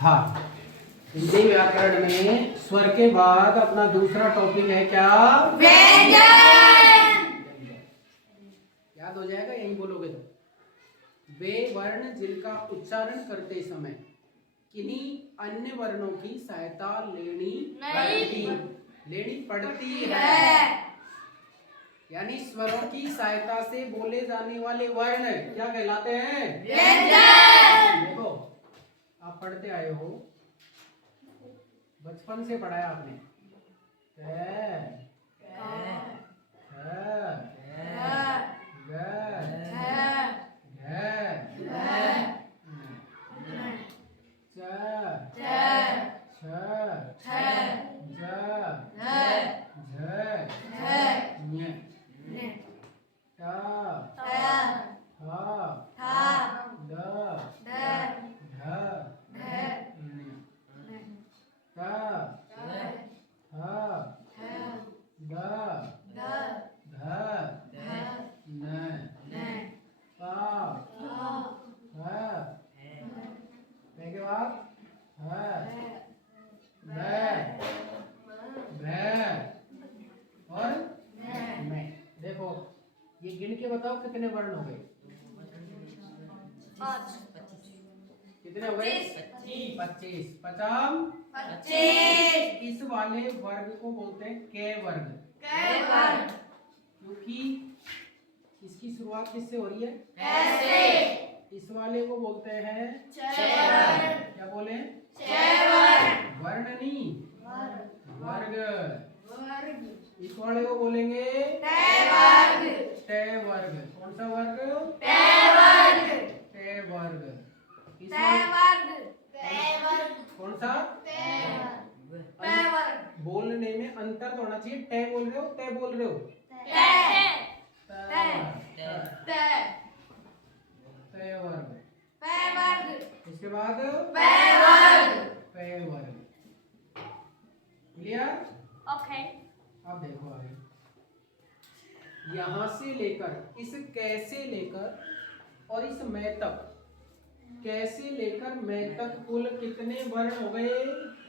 हाँ, हिंदी व्याकरण में स्वर के बाद अपना दूसरा टॉपिक है क्या? व्यंजन। याद हो जाएगा यही बोलोगे तो। वे वर्ण जिनका उच्चारण करते समय किन्हीं अन्य वर्णों की सहायता लेनी पड़ती है। यानी स्वरों की सहायता से बोले जाने वाले वर्ण क्या कहलाते हैं? व्यंजन। देखो, आप पढ़ते आए हो, बचपन से पढ़ा है आपने। देखो, ये गिन के बताओ कितने वर्ण हो गए? कितने हो गए? 25। 25। इस वाले वर्ग को बोलते हैं कै वर्ग। क्योंकि इसकी शुरुआत किससे हो रही है? कैसे। इस वाले को बोलते हैं क्या बोले? वर्ण नहीं, वर्ग। इस वाले को बोलेंगे टै वर्ग। कौन सा वर्ग? टै वर्ग। इस कौन सा? बोलने में अंतर तो होना चाहिए। टै बोल रहे हो, टै बोल रहे हो? तै वर्ग। इसके बाद पै वर्ग। क्लियर? अब देखो आगे, यहां से लेकर इस कैसे लेकर और इस मैं तक, कैसे लेकर मैं तक कुल कितने वर्ण हो गए?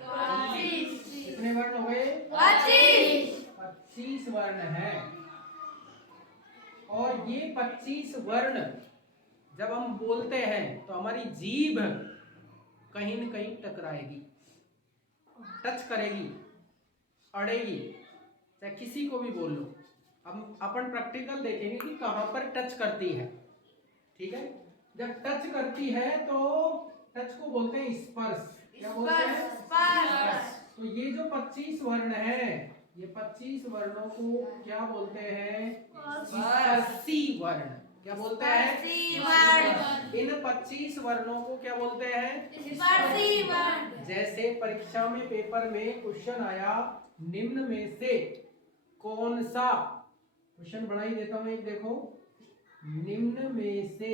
25। कितने वर्ण हो गए? 25 वर्ण है। और ये 25 वर्ण जब हम बोलते हैं तो हमारी जीभ कहीं न कहीं टकराएगी, टच करेगी, अड़ेगी, चाहे किसी को भी बोल लो। हम अपन प्रैक्टिकल देखेंगे कि कहां पर टच करती है। ठीक है, जब टच करती है तो टच को बोलते हैं स्पर्श। क्या बोलते हैं? स्पर्श। तो ये जो 25 वर्ण है, ये 25 वर्णों को क्या बोलते हैं? स्पर्शी वर्ण। क्या बोलते हैं? इन 25 वर्णों को क्या बोलते हैं? स्पर्शी वर्ण। जैसे परीक्षा में पेपर में क्वेश्चन आया, निम्न में से कौन सा, क्वेश्चन बना ही देता हूं एक, देखो, निम्न में से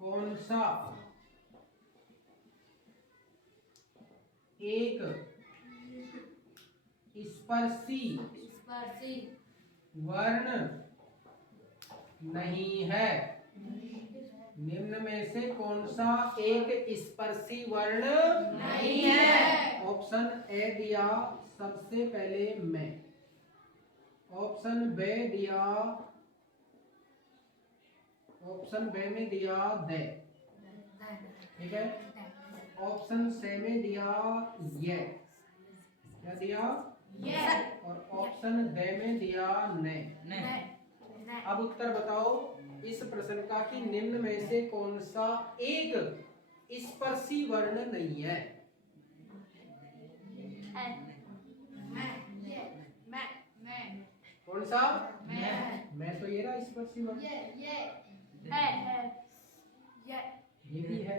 कौन सा एक स्पर्शी वर्ण नहीं है? निम्न में से कौन सा एक स्पर्शी वर्ण नहीं है? ऑप्शन ए दिया सबसे पहले मैं, ऑप्शन बे दिया, ऑप्शन बे में दिया दे, ठीक है, ऑप्शन सी में दिया ये, क्या दिया? ये। और ऑप्शन दे में दिया ने। अब उत्तर बताओ इस प्रश्न का कि निम्न में से कौन सा एक स्पर्शी वर्ण नहीं है? कौन सा? मैं तो ये रहा स्पर्शी वर्ण। ये भी है,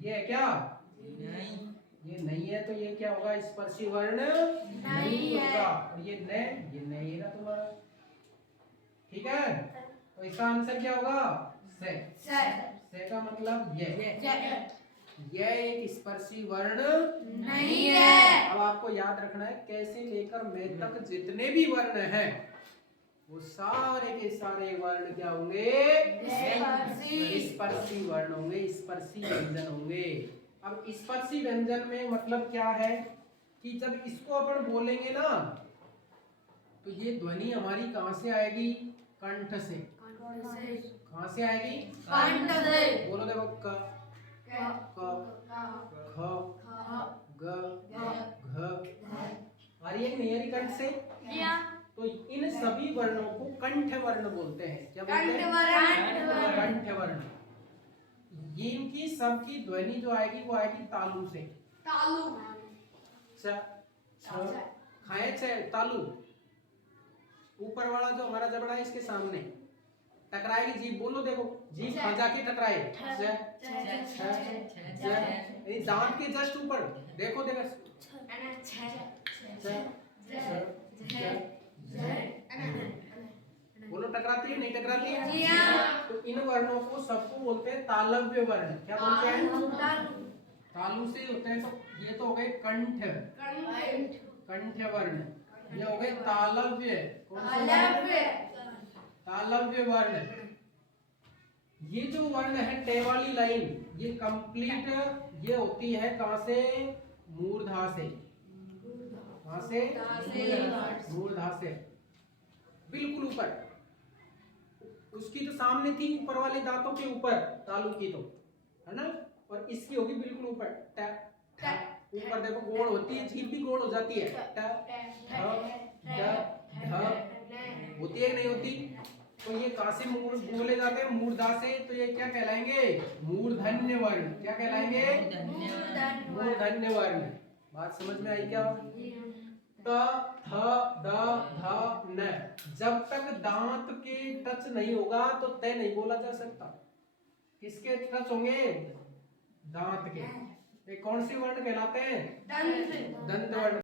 ये क्या? ये नहीं है, तो ये क्या होगा? स्पर्शी वर्ण नहीं होगा। और ये नहीं रहा तुम्हारा। ठीक है, तो इसका आंसर क्या होगा? से का मतलब ये एक स्पर्शी वर्ण नहीं है। अब आपको याद रखना है, कैसे लेकर मैं तक जितने भी वर्ण हैं वो सारे के सारे वर्ण क्या होंगे? स्पर्शी वर्ण होंगे, स्पर्शी व्यंजन होंगे। अब स्पर्शी व्यंजन में मतलब क्या है कि जब इसको अपन बोलेंगे ना तो ये ध्वनि हमारी कहाँ से आएगी? कंठ से। कहाँ से आएगी? कंठ से। बोलो देखो क ख ग घ आ रही है कि नहीं आ रही कंठ से? तो इन सभी वर्णों को कंठ वर्ण बोलते हैं। क्या बोलते हैं? कंठ वर्ण। ये इनकी सबकी ध्वनि जो आएगी वो आएगी तालु से। च छ खाए छ तालु। ऊपर वाला जो हमारा जबड़ा है इसके सामने टकराएगी जीभ। बोलो देखो जीभ कहाँ जाके टकराए? दांत के जस्ट ऊपर देखो देखो। बोलो टकराती है नहीं टकराती है? तो इन वर्णों को सबको बोलते हैं तालव्य वर्ण। क्या बोलते हैं? तालु से होते हैं। तो ये तो हो गए कंठ, कंठ वर्ण। ये हो गए तालव्य। कौन से वर्ण? तालव्य वर्ण। ये जो वर्ण है टे वाली लाइन ये कंप्लीट ये होती है कहाँ से? मूर्धा से। कहाँ से? मूर्धा से बिल्कुल ऊपर। उसकी तो सामने थी ऊपर वाले दांतों के ऊपर तालु की तो है ना, और इसकी होगी बिल्कुल ऊपर। ऊपर देखो गोल होती है, जीभ भी गोल हो जाती है। होती है नहीं होती? तो ये कहाँ से बोले जाते हैं? मूर्धा से। तो ये क्या कहलाएंगे? मूर्धन्य वर्ण। क्या कहलाएंगे? मूर्धन्य वर्ण। बात समझ में आई क्या? त थ द ध न। जब तक दांत के टच नहीं होगा तो तय नहीं बोला जा सकता। किसके टच होंगे? दांत के। ये कौन सी वर्ण कहलाते हैं? दंत वर्ण।